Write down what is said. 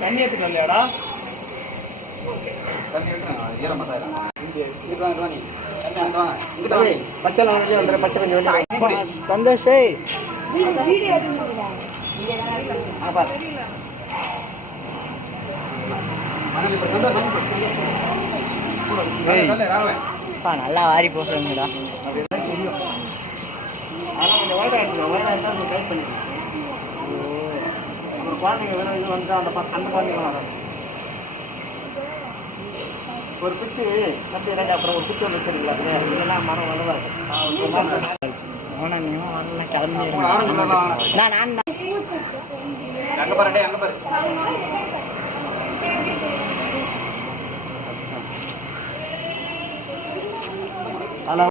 தண்ணி எடுத்துட்டு இல்லையாடா? சந்தோஷ் நல்லா வாரி போடுறீங்கடா. குழந்தைங்க வேணும் இது வந்து அந்த குழந்தைங்க வரும். ஒரு பிச்சு நம்பி ரெண்டு அப்புறம் ஒரு பிச்சு ஒன்று வச்சிருக்கல, இதெல்லாம் மரம் வளராது. கிளம்பி